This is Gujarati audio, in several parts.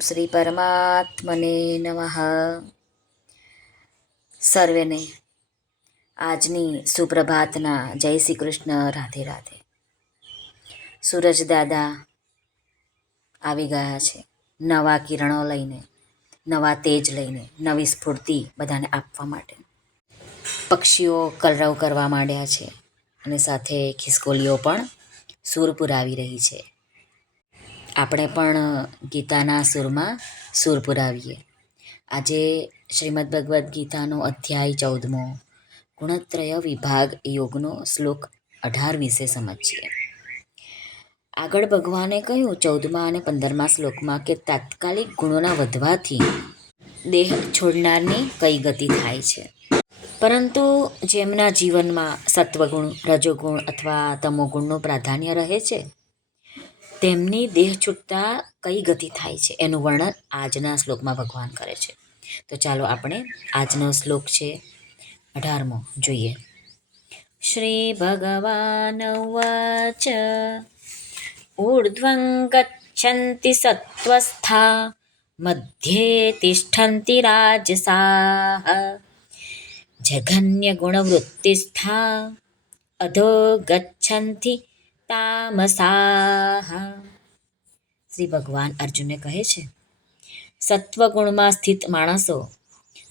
શ્રી પરમાત્મને નમઃ. સર્વેને આજની સુપ્રભાતના જય શ્રી કૃષ્ણ, રાધે રાધે. સૂરજ દાદા આવી ગયા છે નવા કિરણો લઈને, નવા તેજ લઈને, નવી સ્ફૂર્તિ બધાને આપવા માટે. પક્ષીઓ કલરવ કરવા માંડ્યા છે અને સાથે ખિસકોલીઓ પણ સૂર પુરાવી રહી છે. આપણે પણ ગીતાના સૂરમાં સૂર પુરાવીએ. આજે શ્રીમદ્ ભગવદ્ ગીતાનો અધ્યાય 14મો ગુણત્રય વિભાગ યોગનો શ્લોક 18 વિશે સમજીએ. આગળ ભગવાને કહ્યું 14મા અને 15મા શ્લોકમાં કે તાત્કાલિક ગુણોના વધવાથી દેહ છોડનારની કઈ ગતિ થાય છે, પરંતુ જેમના જીવનમાં સત્વગુણ, રજોગુણ અથવા તમોગુણનું પ્રાધાન્ય રહે છે તેમની દેહ છૂટતા કઈ ગતિ થાય છે એનું વર્ણન આજના શ્લોકમાં ભગવાન કરે છે. તો ચાલો આપણે આજનો શ્લોક છે 18મો જોઈએ. શ્રી ભગવાન ઉવાચ ઊર્ધ્વં ગચ્છન્તિ સત્વસ્થા મધ્યે તિષ્ઠન્તિ રાજસાઃ જઘન્ય ગુણવૃત્તિસ્થા અધો ગચ્છન્તિ તામસાઃ. શ્રી ભગવાન અર્જુનને કહે છે, સત્વગુણમાં સ્થિત માણસો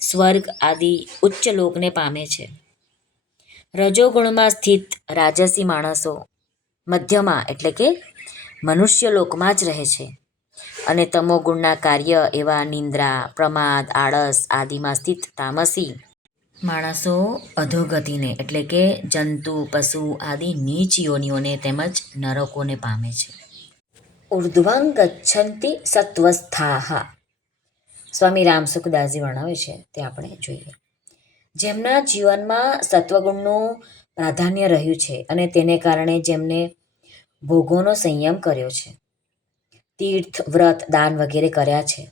સ્વર્ગ આદિ ઉચ્ચ લોકને પામે છે. રજોગુણમાં સ્થિત રાજસી માણસો મધ્યમાં એટલે કે મનુષ્ય લોકમાં જ રહે છે અને તમોગુણના કાર્ય એવા નિંદ્રા, પ્રમાદ, આળસ આદિમાં સ્થિત તામસી માણસો અધોગતિને એટલે કે જંતુ, પશુ આદિ નીચ યોનિઓને તેમજ નરકોને પામે છે. ઉર્ધ્વં ગચ્છન્તિ સત્વસ્થાઃ. સ્વામી રામસુખદાસજી વર્ણવે છે તે આપણે જોઈએ. જેમના જીવનમાં સત્વગુણનું પ્રાધાન્ય રહ્યું છે અને તેને કારણે જેમને ભોગોનો સંયમ કર્યો છે, તીર્થ, વ્રત, દાન વગેરે કર્યા છે,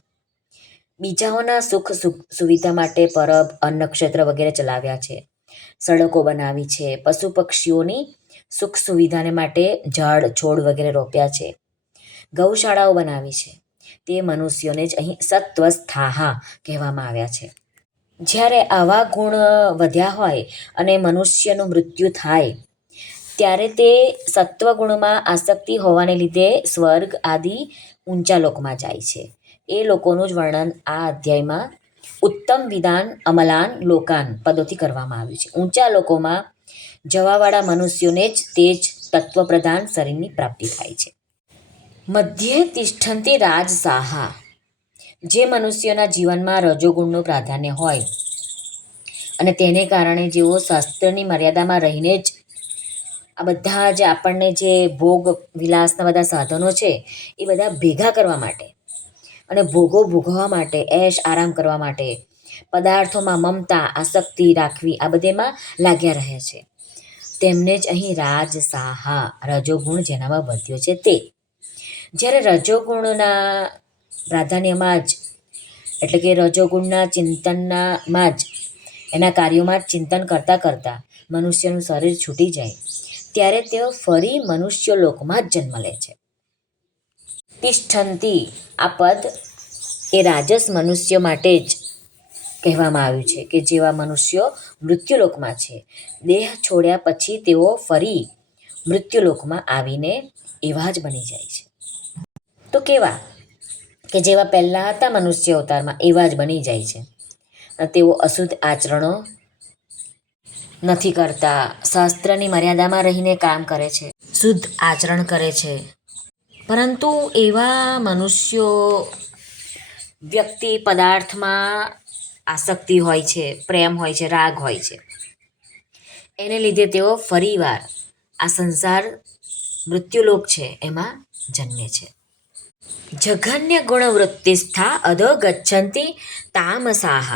બીજાઓના સુખ સુવિધા માટે પરબ, અન્નક્ષેત્ર વગેરે ચલાવ્યા છે, સડકો બનાવી છે, પશુ પક્ષીઓની સુખ સુવિધાને માટે ઝાડ છોડ વગેરે રોપ્યા છે, ગૌશાળાઓ બનાવી છે, તે મનુષ્યોને જ અહીં સત્વસ્થાઃ કહેવામાં આવ્યા છે. જ્યારે આવા ગુણ વધ્યા હોય અને મનુષ્યનું મૃત્યુ થાય ત્યારે તે સત્વગુણમાં આસક્તિ હોવાને લીધે સ્વર્ગ આદિ ઊંચા લોકમાં જાય છે. એ લોકોનું જ વર્ણન આ અધ્યાયમાં ઉત્તમ વિધાન અમલાન લોકાન પદોથી કરવામાં આવ્યું છે. ઊંચા લોકોમાં જવાવાળા મનુષ્યોને જ તે જ તત્વપ્રધાન શરીરની પ્રાપ્તિ થાય છે. મધ્યે તિષ્ઠન્તિ રાજસાઃ. જે મનુષ્યોના જીવનમાં રજોગુણનું પ્રાધાન્ય હોય અને તેને કારણે જેઓ શાસ્ત્રની મર્યાદામાં રહીને જ આ બધા જે આપણને જે ભોગ વિલાસના બધા સાધનો છે એ બધા ભેગા કરવા માટે અને ભોગો ભોગવવા માટે, એશ આરામ કરવા માટે, પદાર્થોમાં મમતા આસક્તિ રાખવી આ બધેમાં લાગ્યા રહે છે, તેમને જ અહીં રાજસાઃ રજોગુણ જેનામાં વધ્યો છે તે. જ્યારે રજોગુણના પ્રાધાન્યમાં જ એટલે કે રજોગુણના ચિંતનમાં જ એના કાર્યોમાં જ ચિંતન કરતાં કરતાં મનુષ્યનું શરીર છૂટી જાય ત્યારે તેઓ ફરી મનુષ્ય લોકમાં જ જન્મ લે છે. તિષ્ઠન્તિ આ પદ એ રાજસ મનુષ્ય માટે જ કહેવામાં આવ્યું છે કે જેવા મનુષ્યો મૃત્યુલોકમાં છે, દેહ છોડ્યા પછી તેઓ ફરી મૃત્યુલોકમાં આવીને એવા જ બની જાય છે. તો કેવા કે જેવા પહેલાં હતા મનુષ્ય અવતારમાં એવા જ બની જાય છે. તેઓ અશુદ્ધ આચરણો નથી કરતા, શાસ્ત્રની મર્યાદામાં રહીને કામ કરે છે, શુદ્ધ આચરણ કરે છે. પરંતુ એવા મનુષ્યો વ્યક્તિ પદાર્થમાં આસક્તિ હોય છે, પ્રેમ હોય છે, રાગ હોય છે, એને લીધે તેઓ ફરીવાર આ સંસાર મૃત્યુલોક છે એમાં જન્મે છે. જઘન્ય ગુણવૃત્તિસ્થા અધો ગચ્છન્તિ તામસાઃ.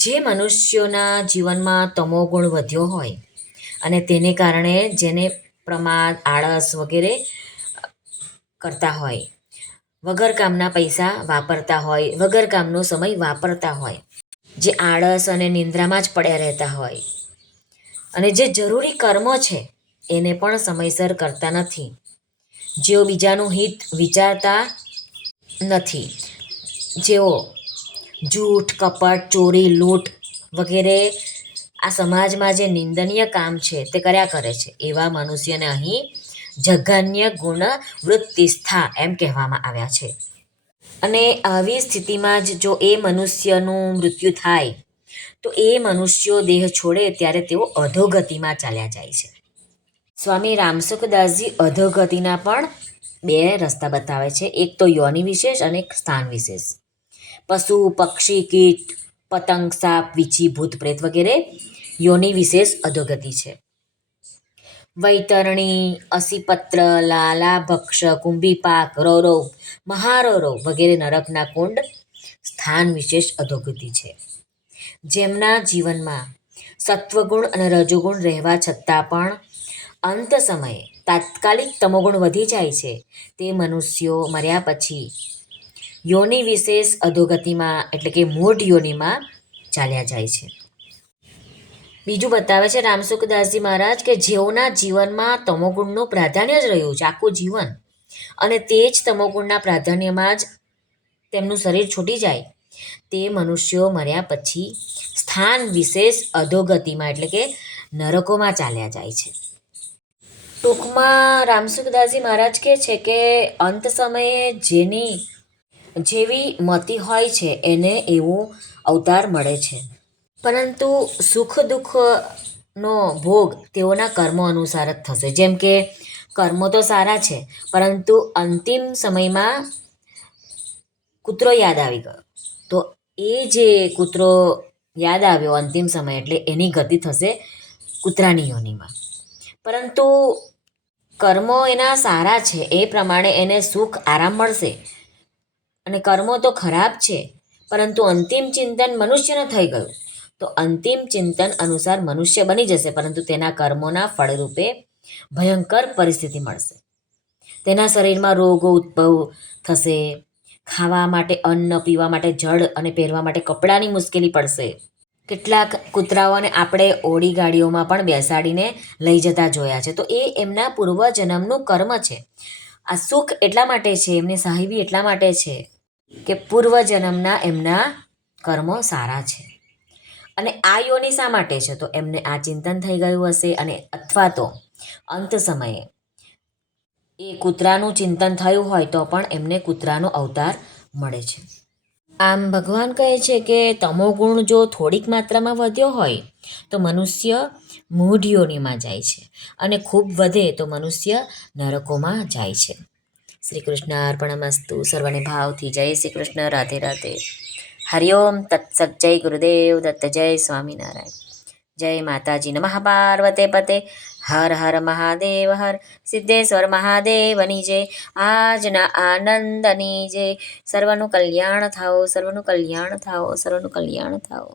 જે મનુષ્યોના જીવનમાં તમોગુણ વધ્યો હોય અને તેને કારણે જેને પ્રમાદ, આળસ વગેરે કરતા હોય, વગર કામના પૈસા વાપરતા હોય, વગર કામનો સમય વાપરતા હોય, જે આળસ અને નિંદ્રામાં જ પડ્યા રહેતા હોય અને જે જરૂરી કર્મો છે એને પણ સમયસર કરતા નથી, જેઓ બીજાનું હિત વિચારતા નથી. જેઓ જૂઠ, કપટ, ચોરી, લૂંટ વગેરે આ સમાજમાં જે નિંદનીય કામ છે તે કર્યા કરે છે, એવા મનુષ્યને અહીં જઘન્ય ગુણ વૃત્તિસ્થા એમ કહેવામાં આવ્યા છે. અને આવી સ્થિતિમાં જ જો એ મનુષ્યનું મૃત્યુ થાય તો એ મનુષ્યો દેહ છોડે ત્યારે તેઓ અધોગતિમાં ચાલ્યા જાય છે. સ્વામી રામસુખદાસજી અધોગતિના પણ બે રસ્તા બતાવે છે. એક તો યોનિ વિશેષ અને એક સ્થાન વિશેષ. પશુ, પક્ષી, કીટ, પતંગ, સાપ, વીછી, ભૂત, પ્રેત વગેરે યોનિ વિશેષ અધોગતિ છે. વૈતરણી, અસીપત્ર, લાલા, ભક્ષ, કુંભીપાક, રૌરવ, મહારૌરવ વગેરે નરકના કુંડ સ્થાન વિશેષ અધોગતિ છે. જેમના જીવનમાં સત્વગુણ અને રજોગુણ રહેવા છતાં પણ અંત સમયે તાત્કાલિક તમોગુણ વધી જાય છે, તે મનુષ્યો મર્યા પછી યોનિ વિશેષ અધોગતિમાં એટલે કે મૂઢ યોનિમાં ચાલ્યા જાય છે. બીજું બતાવે છે રામસુખદાસજી મહારાજ કે જેઓના જીવનમાં તમોગુણનું પ્રાધાન્ય જ રહ્યું છે આખું જીવન, અને તે જ તમોગુણના પ્રાધાન્યમાં જ તેમનું શરીર છૂટી જાય, તે મનુષ્યો મર્યા પછી સ્થાન વિશેષ અધોગતિમાં એટલે કે નરકોમાં ચાલ્યા જાય છે. ટૂંકમાં રામસુખદાસજી મહારાજ કહે છે કે અંત સમયે જેવી મતિ હોય છે એને એવું અવતાર મળે છે, પરંતુ સુખ દુઃખનો ભોગ તેઓના કર્મો અનુસાર જ થશે. જેમ કે કર્મો તો સારા છે, પરંતુ અંતિમ સમયમાં કૂતરો યાદ આવી ગયો, તો એ જે કૂતરો યાદ આવ્યો અંતિમ સમય એટલે એની ગતિ થશે કૂતરાની યોનિમાં. પરંતુ કર્મો એના સારા છે એ પ્રમાણે એને સુખ આરામ મળશે, અને કર્મો તો ખરાબ છે પરંતુ અંતિમ ચિંતન મનુષ્યને થઈ ગયું તો અંતિમ ચિંતન અનુસાર મનુષ્ય બની જશે, પરંતુ તેના કર્મોના ફળરૂપે ભયંકર પરિસ્થિતિ મળશે. તેના શરીરમાં રોગો ઉદ્ભવ થશે, ખાવા માટે અન્ન, પીવા માટે જળ અને પહેરવા માટે કપડાની મુશ્કેલી પડશે. કેટલાક કૂતરાઓને આપણે ઓડી ગાડીઓમાં પણ બેસાડીને લઈ જતા જોયા છે, તો એ એમના પૂર્વજન્મનું કર્મ છે. આ સુખ એટલા માટે છે, એમની સાહેબી એટલા માટે છે કે પૂર્વજન્મના એમના કર્મો સારા છે. અને આ યોનિ શા માટે છે? તો એમને આ ચિંતન થઈ ગયું હશે, અને અથવા તો અંત સમયે એ કૂતરાનું ચિંતન થયું હોય તો પણ એમને કૂતરાનો અવતાર મળે છે. આમ ભગવાન કહે છે કે તમોગુણ જો થોડીક માત્રામાં વધ્યો હોય તો મનુષ્ય મૂઢ યોનિમાં જાય છે, અને ખૂબ વધે તો મનુષ્ય નરકોમાં જાય છે. શ્રી કૃષ્ણ અર્પણમસ્તુ. સર્વને ભાવથી જય શ્રી કૃષ્ણ. રાધે રાધે. હરિઓમ તત્સત. જય ગુરુદેવ દત્ત. જય સ્વામિનારાયણ. જય માતાજી. નમઃ પાર્વતે પતે. હર હર મહાદેવ હર. સિદ્ધેશ્વર મહાદેવની જય. આજના આનંદની જય. સર્વનું કલ્યાણ થાઓ, સર્વનું કલ્યાણ થાઓ, સર્વનું કલ્યાણ થાઓ.